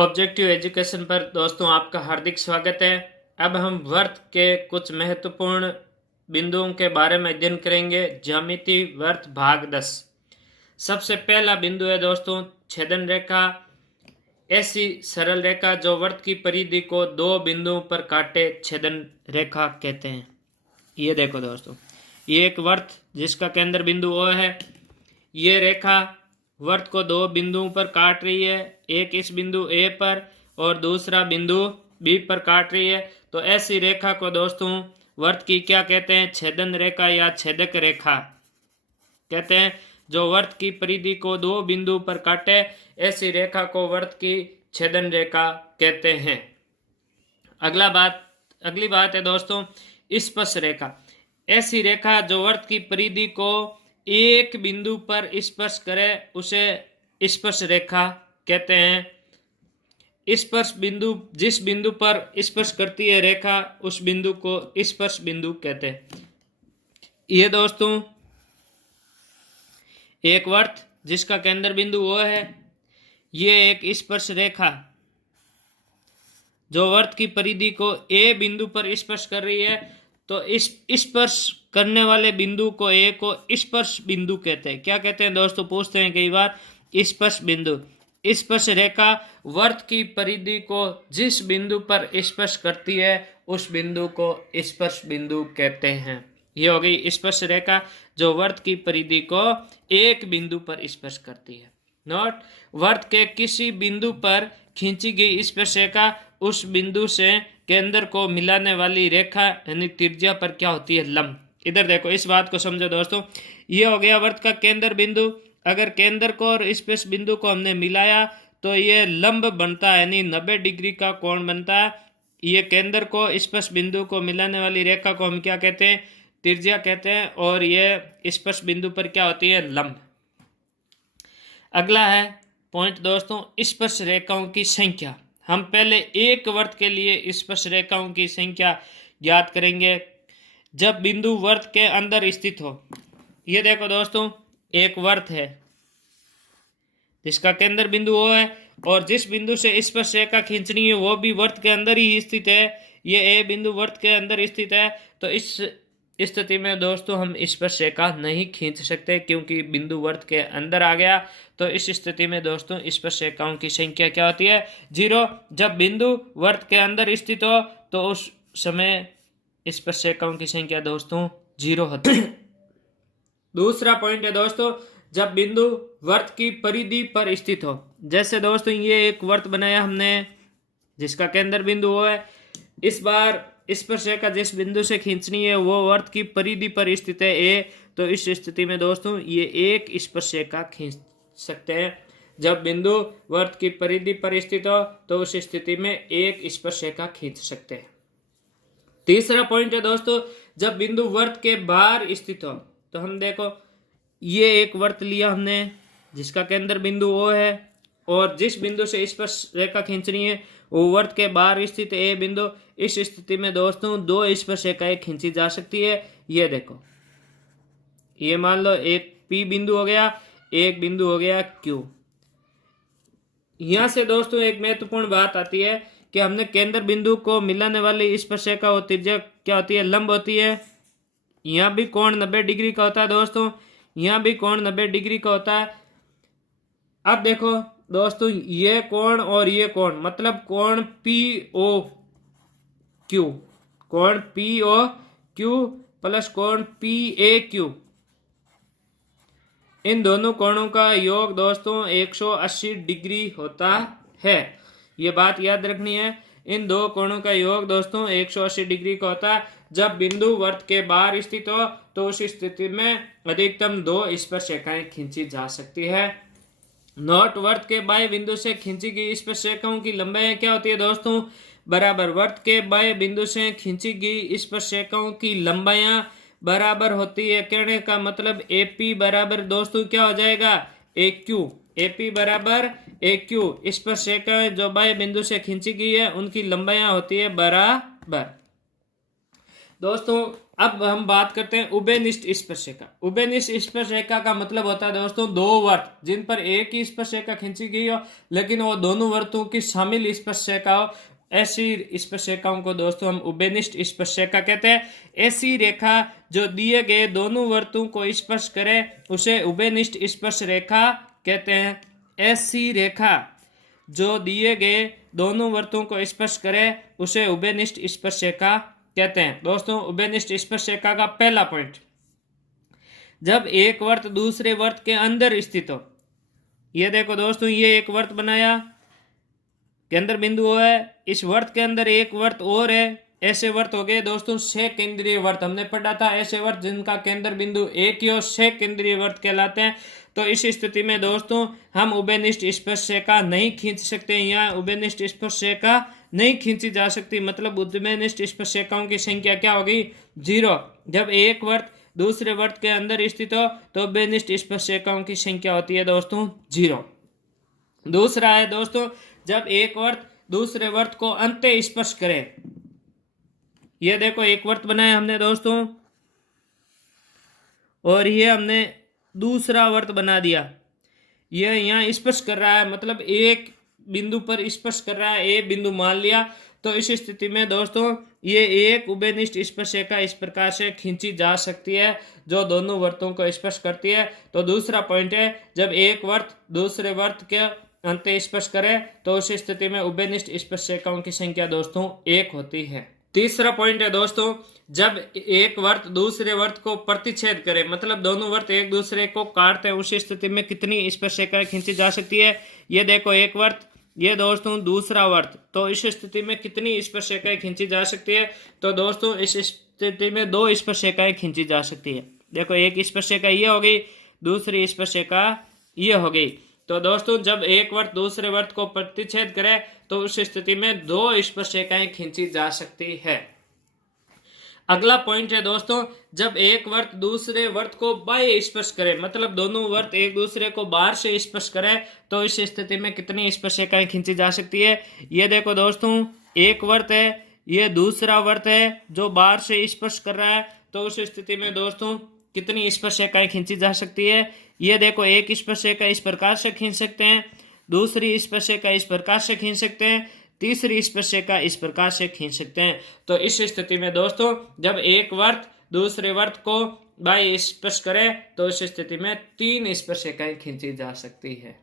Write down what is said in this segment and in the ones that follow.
Objective education पर दोस्तों आपका हार्दिक स्वागत है। अब हम वृत्त के कुछ महत्वपूर्ण बिंदुओं के बारे में अध्ययन करेंगे। ज्यामिति वृत्त भाग 10। सबसे पहला बिंदु है दोस्तों छेदन रेखा। ऐसी सरल रेखा जो वृत्त की परिधि को दो बिंदुओं पर काटे छेदन रेखा कहते हैं। ये देखो दोस्तों, ये एक वृत्त जिसका केंद्र बिंदु O है। ये रेखा वृत्त को दो बिंदुओं पर काट रही है, एक इस बिंदु A पर और दूसरा बिंदु B पर काट रही है। तो ऐसी रेखा को दोस्तों वृत्त की क्या कहते हैं? छेदन रेखा या छेदक रेखा कहते हैं। जो वृत्त की परिधि को दो बिंदु पर काटे ऐसी रेखा को वृत्त की छेदन रेखा कहते हैं। अगली बात है दोस्तों स्पर्श रेखा। ऐसी रेखा जो वृत्त की परिधि को एक बिंदु पर स्पर्श करे उसे स्पर्श रेखा कहते हैं। स्पर्श बिंदु जिस बिंदु पर स्पर्श करती है रेखा उस बिंदु को स्पर्श बिंदु कहते हैं। ये दोस्तों एक वृत्त जिसका केंद्र बिंदु O है। ये एक स्पर्श रेखा जो वृत्त की परिधि को A बिंदु पर स्पर्श कर रही है। तो इस स्पर्श करने वाले बिंदु को A को स्पर्श बिंदु कहते हैं। क्या कहते हैं दोस्तों? पूछते हैं कई बार। स्पर्श बिंदु। स्पर्श रेखा वृत्त की परिधि को जिस बिंदु पर स्पर्श करती है उस बिंदु को स्पर्श बिंदु कहते हैं। ये हो गई स्पर्श रेखा जो वृत्त की परिधि को एक बिंदु पर स्पर्श करती है। नोट, वृत्त के किसी बिंदु पर खींची गई स्पर्श रेखा उस बिंदु से केंद्र को मिलाने वाली रेखा यानी त्रिज्या पर क्या होती है? लंब। इधर देखो, इस बात को समझो दोस्तों। ये हो गया वृत्त का केंद्र बिंदु। अगर केंद्र को और स्पर्श बिंदु को हमने मिलाया तो ये लंब बनता है यानी 90 डिग्री का कोण बनता है। ये केंद्र को स्पर्श बिंदु को मिलाने वाली रेखा को हम क्या कहते हैं? त्रिज्या कहते हैं। और ये स्पर्श बिंदु पर क्या होती है? लंब। अगला है पॉइंट दोस्तों स्पर्श रेखाओं की संख्या। हम पहले एक वृत्त के लिए स्पर्श रेखाओं की संख्या ज्ञात करेंगे जब बिंदु वृत्त के अंदर स्थित हो। ये देखो दोस्तों, एक वृत्त है जिसका केंद्र बिंदु O है और जिस बिंदु से स्पर्श रेखा खींचनी है वो भी वृत्त के अंदर ही स्थित है। ये A बिंदु वृत्त के अंदर स्थित है। तो इस स्थिति में दोस्तों हम स्पर्श रेखा नहीं खींच सकते क्योंकि बिंदु वृत्त के अंदर आ गया। तो इस स्थिति में दोस्तों स्पर्श रेखाओं की संख्या क्या होती है? 0। जब बिंदु वृत्त के अंदर स्थित हो तो उस समय स्पर्श रेखाओं की संख्या दोस्तों 0 होती है। दूसरा पॉइंट है दोस्तों जब बिंदु वृत्त की परिधि पर स्थित हो। जैसे दोस्तों ये एक वृत्त बनाया हमने जिसका केंद्र बिंदु O है। इस बार स्पर्श रेखा जिस बिंदु से खींचनी है वो वृत्त की परिधि पर स्थित है A। तो इस स्थिति में दोस्तों ये एक स्पर्श रेखा खींच सकते हैं। जब बिंदु वृत्त की परिधि पर स्थित हो तो उस स्थिति में एक स्पर्श रेखा खींच सकते हैं। तीसरा पॉइंट है दोस्तों जब बिंदु वृत्त के बाहर स्थित हो। तो हम देखो ये एक वृत्त लिया हमने जिसका केंद्र बिंदु O है और जिस बिंदु से स्पर्श रेखा खींचनी है वो वृत्त के बाहर स्थित A बिंदु। इस स्थिति में दोस्तों दो स्पर्श रेखाएं खींची जा सकती है। ये देखो, ये मान लो एक P बिंदु हो गया, एक बिंदु हो गया Q। यहां से दोस्तों एक महत्वपूर्ण बात आती है कि हमने केंद्र बिंदु को मिलाने वाली स्पर्श रेखा और त्रिज्या क्या होती है? लंब होती है। यहाँ भी कोण 90 डिग्री का होता है दोस्तों, यहाँ भी कोण 90 डिग्री का होता है। अब देखो दोस्तों ये कोण और ये कोण मतलब कोण POQ, कोण POQ प्लस कोण PAQ, इन दोनों कोणों का योग दोस्तों 180 डिग्री होता है। ये बात याद रखनी है। इन दो कोणों का योग दोस्तों 180 डिग्री का होता है। जब बिंदु वृत्त के बाहर स्थित हो तो उस स्थिति में अधिकतम दो स्पर्श रेखाएं खींची जा सकती है। नोट, वृत्त के बाह्य बिंदु से खींची गई स्पर्श रेखाओं की लंबाई क्या होती है दोस्तों? बराबर वृत्त के बाह्य बिंदु से खींची गई स्पर्श रेखाओं की लंबाइयां बराबर होती है। कहने का मतलब AP बराबर दोस्तों क्या हो जाएगा? AQ। AP बराबर AQ। स्पर्श रेखाएं जो बाह्य बिंदु से खींची गई है उनकी लंबाइयां होती है बराबर। दोस्तों अब हम बात करते हैं उभयनिष्ठ स्पर्शरेखा। उभयनिष्ठ स्पर्शरेखा का मतलब होता है दोस्तों दो वर्त जिन पर एक ही स्पर्शरेखा खींची गई हो लेकिन वो दोनों वर्तों की शामिल स्पर्शरेखा हो, ऐसी स्पर्शरेखाओं को दोस्तों हम उभयनिष्ठ स्पर्शरेखा कहते हैं। ऐसी रेखा जो दिए गए दोनों वर्तों को स्पर्श करे उसे उभयनिष्ठ स्पर्शरेखा कहते हैं। ऐसी रेखा जो दिए गए दोनों वर्तों को स्पर्श करे उसे उभयनिष्ठ स्पर्शरेखा कहते हैं। दोस्तों उभयनिष्ठ स्पर्शरेखा का पहला पॉइंट, जब एक वर्त दूसरे वर्त के अंदर स्थित हो। ये देखो दोस्तों, ये एक वर्त बनाया, केंद्र बिंदु है, इस वर्त के अंदर एक वर्त और है। ऐसे वर्त हो गए दोस्तों छह केंद्रीय वर्त, हमने पढ़ा था। ऐसे वर्त जिनका केंद्र बिंदु एक ही हो छह केंद्रीय वर्त कहलाते हैं। तो इस स्थिति में दोस्तों हम उभयनिष्ठ स्पर्शरेखा नहीं खींच सकते, यहाँ उभयनिष्ठ स्पर्शरेखा नहीं खींची जा सकती। मतलब उभयनिष्ठ स्पर्शरेखाओं की संख्या क्या होगी? 0। जब एक वर्त दूसरे वर्त के अंदर स्थित हो तो उभयनिष्ठ स्पर्शरेखाओं की संख्या होती है दोस्तों 0। दूसरा है दोस्तों, जब एक वर्त दूसरे वर्त को अंत्य स्पर्श करे। ये देखो एक वर्त बनाया हमने दोस्तों और ये हमने दूसरा वर्त बना दिया। ये यहाँ स्पर्श कर रहा है, मतलब एक बिंदु पर स्पर्श कर रहा है, ए बिंदु मान लिया। तो इस स्थिति में दोस्तों ये एक उभयनिष्ठ स्पर्शरेखा इस प्रकार से खींची जा सकती है जो दोनों वर्तों को स्पर्श करती है। तो दूसरा पॉइंट है, जब एक वर्त दूसरे वर्त के अंत्य स्पर्श करे तो उस स्थिति में उभयनिष्ठ स्पर्शरेखाओं की संख्या दोस्तों 1 होती है। तीसरा पॉइंट है दोस्तों, जब एक वर्त दूसरे वर्त को प्रतिच्छेद करे, मतलब दोनों वर्त एक दूसरे को काटते हैं, उस स्थिति में कितनी स्पर्शरेखाएं खींची जा सकती है? ये देखो एक वर्त, ये दोस्तों दूसरा वर्त, तो इस स्थिति में कितनी स्पर्शरेखाएं खींची जा सकती है? तो दोस्तों इस स्थिति में 2 स्पर्शरेखाएं खींची जा सकती है। देखो एक स्पर्शरेखा ये हो गई, दूसरी स्पर्शरेखा ये हो गई। तो दोस्तों जब एक वर्त दूसरे वर्त को प्रतिच्छेद करे तो उस स्थिति में 2 स्पर्शरेखाएं खींची जा सकती है। अगला पॉइंट है दोस्तों, जब एक वर्त दूसरे वर्त को बाह्य स्पर्श करे, मतलब दोनों वर्त एक दूसरे को बाहर से स्पर्श करे, तो इस स्थिति में कितनी स्पर्शरेखाएं खींची जा सकती है? ये देखो दोस्तों एक वर्त है, ये दूसरा वर्त है जो बाहर से स्पर्श कर रहा है, तो उस स्थिति में दोस्तों कितनी स्पर्शरेखाएं खींची जा सकती है? ये देखो एक स्पर्शरेखा इस प्रकार से खींच सकते हैं, दूसरी स्पर्शरेखा इस प्रकार से खींच सकते हैं, तीसरी स्पर्शरेखा इस प्रकार से खींच सकते हैं। तो इस स्थिति में दोस्तों जब एक वर्त दूसरे वर्त को बाह्य स्पर्श करे तो इस स्थिति में 3 स्पर्शरेखाएं खींची जा सकती है।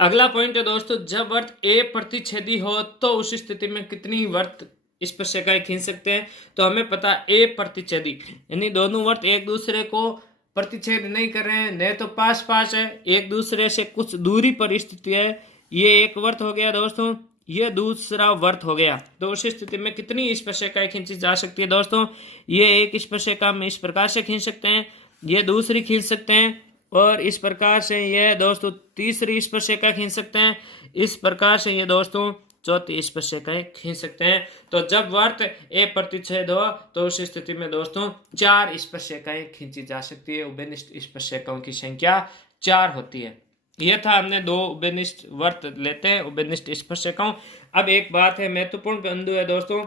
अगला पॉइंट है दोस्तों, जब वर्त ए प्रतिच्छेदी हो तो उस स्थिति में कितनी वर्त स्पर्शरेखाएं खींच सकते हैं? तो हमें पता ए प्रतिच्छेदी, यानी दोनों वर्त एक दूसरे को प्रतिच्छेद नहीं कर रहे हैं, न तो पास पास है, एक दूसरे से कुछ दूरी पर स्थित है। ये एक वर्त हो गया दोस्तों, ये दूसरा वर्त हो गया। तो उस स्थिति में कितनी स्पर्शरेखाएं खींची जा सकती है दोस्तों? ये एक स्पर्शरेखा में इस प्रकार से खींच सकते हैं, ये दूसरी खींच सकते हैं, और इस प्रकार से ये दोस्तों तीसरी स्पर्शरेखा खींच सकते हैं। इस प्रकार से ये दोस्तों चौथी स्पर्शरेखाएं खींच सकते हैं। तो जब वर्त ए प्रतिच्छेद हो तो उस स्थिति में दोस्तों 4 स्पर्शरेखाएं खींची जा सकती है। उभयनिष्ठ स्पर्शरेखाओं की संख्या 4 होती है। यह था, हमने 2 उभयनिष्ठ वर्त लेते हैं उभयनिष्ठ स्पर्शरेखाओं। अब एक बात है, महत्वपूर्ण बिंदु है दोस्तों,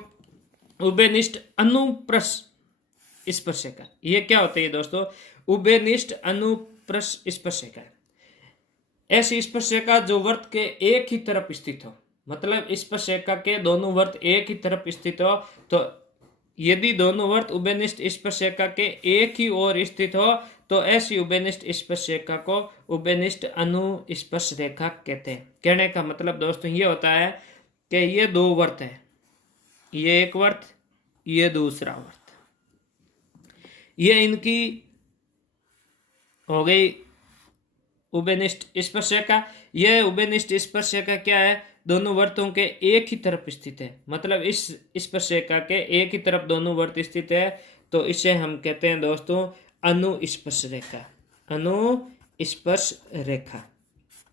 उभयनिष्ठ अनुप्रस्थ स्पर्शरेखा। ये क्या होती है दोस्तों? उभयनिष्ठ अनुप्रस्थ स्पर्शरेखा ऐसी स्पर्शरेखा जो वर्त के एक ही तरफ स्थित हो, मतलब स्पर्शरेखा के दोनों वर्त एक ही तरफ स्थित हो। तो यदि दोनों वर्त उभयनिष्ठ स्पर्शरेखा के एक ही ओर स्थित हो तो ऐसी उभयनिष्ठ स्पर्शरेखा को उभयनिष्ठ अनुस्पर्शरेखा कहते हैं। कहने का मतलब दोस्तों ये होता है कि ये 2 वर्त है, ये एक वर्त, ये दूसरा वर्त, ये इनकी हो गई उभयनिष्ठ स्पर्शरेखा। यह उभयनिष्ठ स्पर्शरेखा क्या है? दोनों वर्तों के एक ही तरफ स्थित है, मतलब इस स्पर्शरेखा के एक ही तरफ दोनों वर्त स्थित है, तो इसे हम कहते हैं दोस्तों अनुस्पर्श रेखा। अनुस्पर्श रेखा।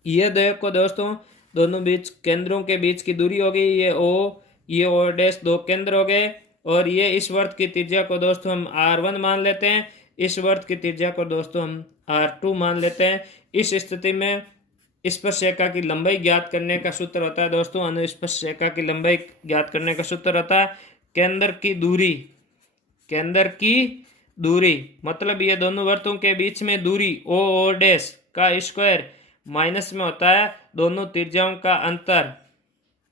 ये देखो दोस्तों दोनों बीच केंद्रों के बीच की दूरी हो गई, ये ओ डैश 2 केंद्र हो गए, और ये इस वर्त की त्रिज्या को दोस्तों हम R1 मान लेते हैं, इस वर्त की त्रिज्या को दोस्तों हम R2 मान लेते हैं। इस स्थिति में स्पर्शरेखा की लंबाई ज्ञात करने का सूत्र होता है दोस्तों, अनुस्पर्श रेखा की लंबाई ज्ञात करने का सूत्र होता है केंद्र की दूरी केंद्र की दूरी, मतलब ये दोनों वृत्तों के बीच में दूरी ओ डैश का स्क्वायर माइनस में होता है दोनों त्रिज्याओं का अंतर,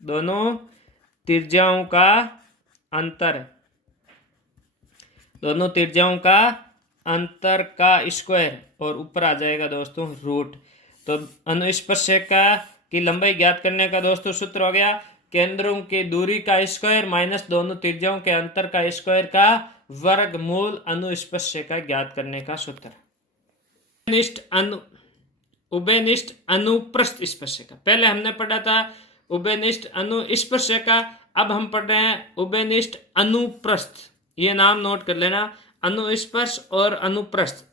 दोनों त्रिज्याओं का अंतर, दोनों त्रिज्याओं का अंतर का स्क्वायर, और ऊपर आ जाएगा दोस्तों रूट। तो अनुस्पर्शरेखा की लंबाई ज्ञात करने का दोस्तों सूत्र हो गया केंद्रों की दूरी का स्क्वायर माइनस दोनों त्रिज्याओं के अंतर का स्क्वायर का वर्गमूल अनुस्पर्शरेखा ज्ञात करने का सूत्र। उभयनिष्ठ अनुप्रस्थ स्पर्शरेखा, पहले हमने पढ़ा था उभयनिष्ठ अनुस्पर्शरेखा, अब हम पढ़ रहे हैं उभयनिष्ठ अनुप्रस्थ। ये नाम नोट कर लेना, अनुस्पर्श और अनुप्रस्थ,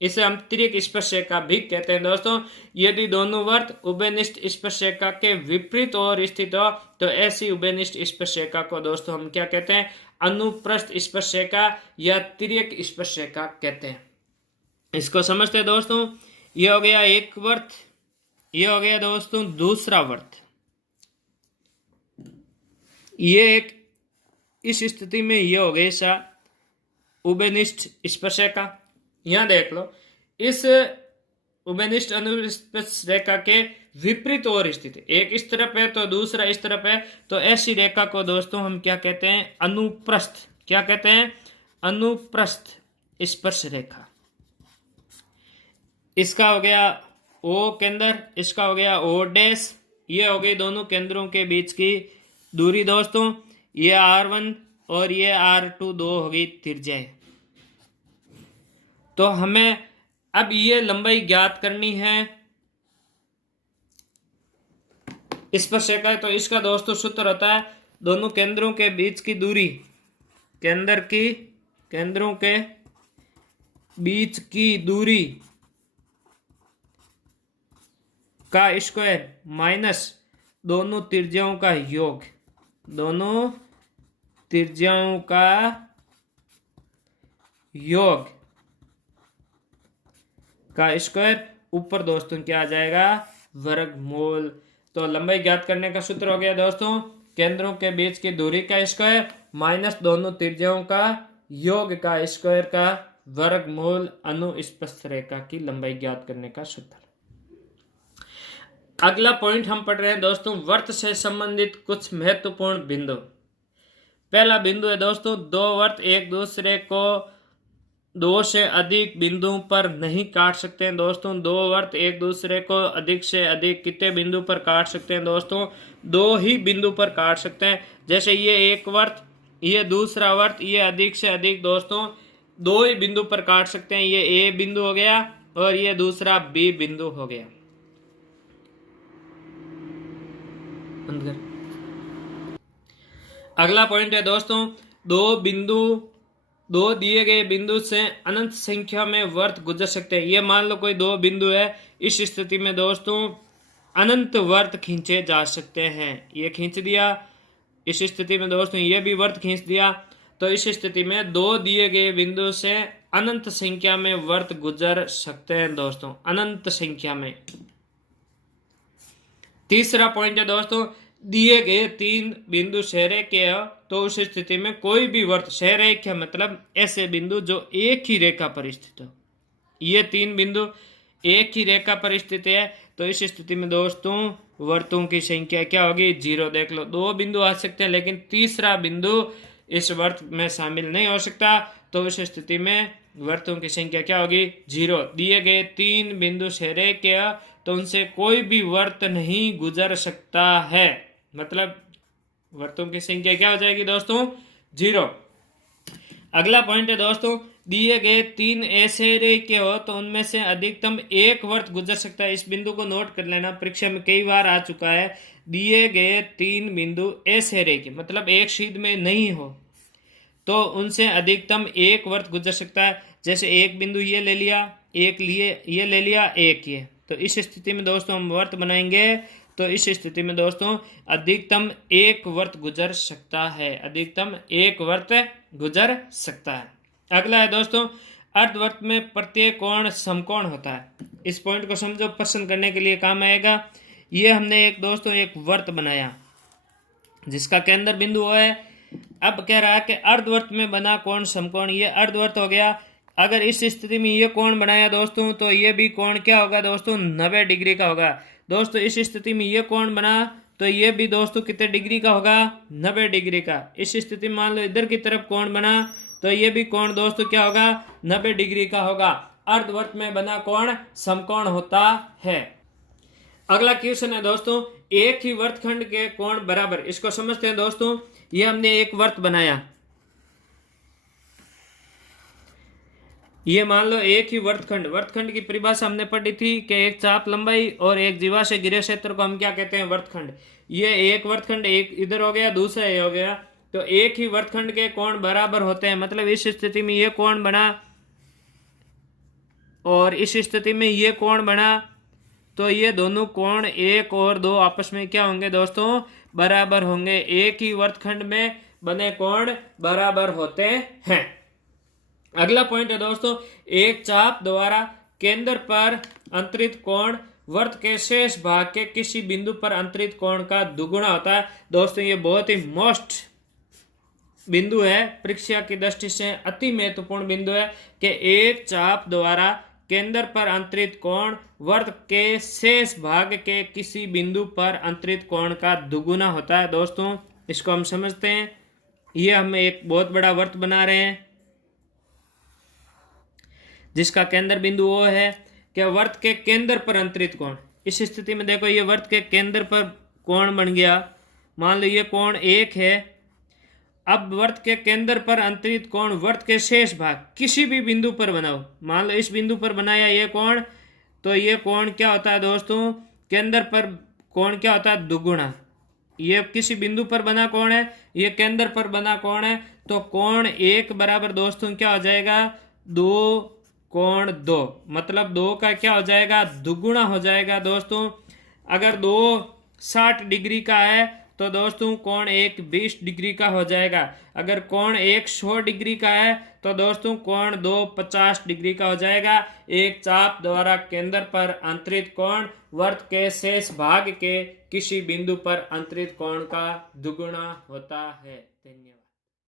इसे हम तिर्यक स्पर्शरेखा भी कहते हैं दोस्तों। यदि दोनों वर्त उभयनिष्ठ स्पर्शरेखा के विपरीत और स्थित हो तो ऐसी उभयनिष्ठ स्पर्शरेखा को दोस्तों हम क्या कहते हैं, अनुप्रस्थ स्पर्शरेखा या तिर्यक स्पर्शरेखा कहते हैं। इसको समझते हैं दोस्तों। ये हो गया एक वर्त, ये हो गया दोस्तों दूसरा वर्त। ये एक इस स्थिति में ये हो गई सा उभयनिष्ठ स्पर्शरेखा। यहां देख लो, इस उभयनिष्ठ अनुप्रस्थ रेखा के विपरीत और स्थिति, एक इस तरफ है तो दूसरा इस तरफ है, तो ऐसी रेखा को दोस्तों हम क्या कहते हैं, अनुप्रस्थ। क्या कहते हैं, अनुप्रस्थ स्पर्श रेखा। इसका हो गया ओ केंद्र, इसका हो गया ओ डैश, ये हो गई दोनों केंद्रों के बीच की दूरी दोस्तों। ये R1 और ये R2 दो हो गई त्रिज्याएं। तो हमें अब ये लंबाई ज्ञात करनी है स्पर्शरेखा है, तो इसका दोस्तों सूत्र होता है दोनों केंद्रों के बीच की दूरी, केंद्रों के बीच की दूरी का स्क्वायर माइनस दोनों त्रिज्याओं का योग, दोनों त्रिज्याओं का योग का स्क्वायर, ऊपर दोस्तों क्या आ जाएगा, वर्गमूल। तो लंबाई ज्ञात करने का सूत्र हो गया दोस्तों केंद्रों के बीच की दूरी का स्क्वायर माइनस दोनों त्रिज्याओं का योग का स्क्वायर का वर्गमूल अनुस्पर्श रेखा की लंबाई ज्ञात करने का सूत्र। अगला पॉइंट हम पढ़ रहे हैं दोस्तों वर्त से संबंधित कुछ महत्वपूर्ण बिंदु। पहला बिंदु है दोस्तों दो वर्त एक दूसरे को दो से अधिक बिंदुओं पर नहीं काट सकते हैं दोस्तों। दो वर्त एक दूसरे को अधिक से अधिक कितने बिंदु पर काट सकते हैं दोस्तों, दो ही बिंदु पर काट सकते हैं। जैसे ये एक वर्त, ये दूसरा वर्त, ये अधिक से अधिक दोस्तों दो ही बिंदु पर काट सकते हैं। ये ए बिंदु हो गया और ये दूसरा बी बिंदु हो गया। अगला पॉइंट है दोस्तों दो दिए गए बिंदु से अनंत संख्या में वर्त गुजर सकते हैं। ये मान लो कोई दो बिंदु है, इस स्थिति में दोस्तों अनंत वर्त खींचे जा सकते हैं। ये खींच दिया, इस स्थिति में दोस्तों ये भी वर्त खींच दिया, तो इस स्थिति में दो दिए गए बिंदु से अनंत संख्या में वर्त गुजर सकते हैं दोस्तों, अनंत संख्या में। तीसरा पॉइंट है दोस्तों दिए गए तीन बिंदु सहरेखीय है, तो उस स्थिति में कोई भी वर्त सहरेखीय मतलब ऐसे बिंदु जो एक ही रेखा पर स्थित हो। ये तीन बिंदु एक ही रेखा पर स्थित है, तो इस स्थिति में दोस्तों वर्तों की संख्या क्या होगी, 0। देख लो दो बिंदु आ सकते हैं लेकिन तीसरा बिंदु इस वर्त में शामिल नहीं हो सकता, तो इस स्थिति में वर्तों की संख्या क्या होगी, 0। दिए गए तीन बिंदु सहरेखीय तो उनसे कोई भी वर्त नहीं गुजर सकता है, मतलब वर्तों की संख्या क्या हो जाएगी दोस्तों, 0। अगला पॉइंट है दोस्तों दिए गए तीन ऐसे रेखे हो तो उनमें से अधिकतम एक वर्त गुजर सकता है। इस बिंदु को नोट कर लेना, परीक्षा में कई बार आ चुका है। दिए गए तीन बिंदु ऐसे रेखे मतलब एक सीध में नहीं हो तो उनसे अधिकतम एक वर्त गुजर सकता है। जैसे एक बिंदु ये ले लिया, एक लिए ये ले लिया, एक ये, तो इस स्थिति में दोस्तों हम वर्त बनाएंगे, तो इस स्थिति में दोस्तों अधिकतम एक वर्त गुजर सकता है, अधिकतम एक वर्त गुजर सकता है। अगला है दोस्तों अर्धवर्त में प्रत्येक कोण समकोण होता है। इस पॉइंट को समझो, प्रश्न करने के लिए काम आएगा। ये हमने एक दोस्तों एक वर्त बनाया जिसका केंद्र बिंदु है अब कह रहा है कि अर्धवर्त में बना कोण समकोण, ये अर्धवर्त हो गया। अगर इस स्थिति में ये कोण बनाया दोस्तों तो ये भी कोण क्या होगा दोस्तों, 90 डिग्री का होगा। दोस्तों इस स्थिति में ये कोण बना तो ये भी दोस्तों कितने डिग्री का होगा, 90 डिग्री का। इस स्थिति में मान लो इधर की तरफ कोण बना तो ये भी कोण दोस्तों क्या होगा, 90 डिग्री का होगा। अर्धवर्त में बना कोण समकोण होता है। अगला क्वेश्चन है दोस्तों, एक ही वर्तखंड के कोण बराबर, इसको समझते हैं दोस्तों। ये हमने एक वर्त बनाया, ये मान लो एक ही वर्तखंड, वर्तखंड की परिभाषा हमने पढ़ी थी कि एक चाप लंबाई और एक जीवा से घिरे क्षेत्र को हम क्या कहते हैं, वर्तखंड। ये एक वर्तखंड, एक इधर हो गया, दूसरा ये हो गया। तो एक ही वर्तखंड के कोण बराबर होते हैं, मतलब इस स्थिति में ये कोण बना और इस स्थिति में ये कोण बना, तो ये दोनों कोण 1 और 2 आपस में क्या होंगे दोस्तों, बराबर होंगे। एक ही वर्तखंड में बने कोण बराबर होते हैं। अगला पॉइंट है दोस्तों, एक चाप द्वारा केंद्र पर अंतरित कोण वर्त के शेष भाग के किसी बिंदु पर अंतरित कोण का दुगुना होता है। दोस्तों ये बहुत ही मोस्ट बिंदु है, परीक्षा की दृष्टि से अति महत्वपूर्ण बिंदु है कि एक चाप द्वारा केंद्र पर अंतरित कोण वर्त के शेष भाग के किसी बिंदु पर अंतरित कोण का दुगुना होता है। दोस्तों इसको हम समझते हैं। ये हम एक बहुत बड़ा वर्त बना रहे हैं जिसका केंद्र बिंदु वो है कि वर्त के केंद्र पर अंतरित कोण। इस स्थिति में देखो ये वर्त के केंद्र पर कोण बन गया, मान लो ये कोण 1 है। अब वर्त के केंद्र पर अंतरित कोण वर्त के शेष भाग किसी भी बिंदु पर बनाओ, मान लो इस बिंदु पर बनाया ये कोण, तो ये कोण क्या होता है दोस्तों, केंद्र पर कोण क्या होता है, दुगुना। ये किसी बिंदु पर बना कोण है, ये केंद्र पर बना कोण है, तो कोण 1 बराबर दोस्तों क्या हो जाएगा, 2 कोण 2, मतलब 2 का क्या हो जाएगा, दुगुना हो जाएगा दोस्तों। अगर 2 60 डिग्री का है तो दोस्तों कोण 1 20 डिग्री का हो जाएगा। अगर कोण 1 100 डिग्री का है तो दोस्तों कोण 2 50 डिग्री का हो जाएगा। एक चाप द्वारा केंद्र पर अंतरित कोण वर्त के शेष भाग के किसी बिंदु पर अंतरित कोण का दुगुना होता है। धन्यवाद।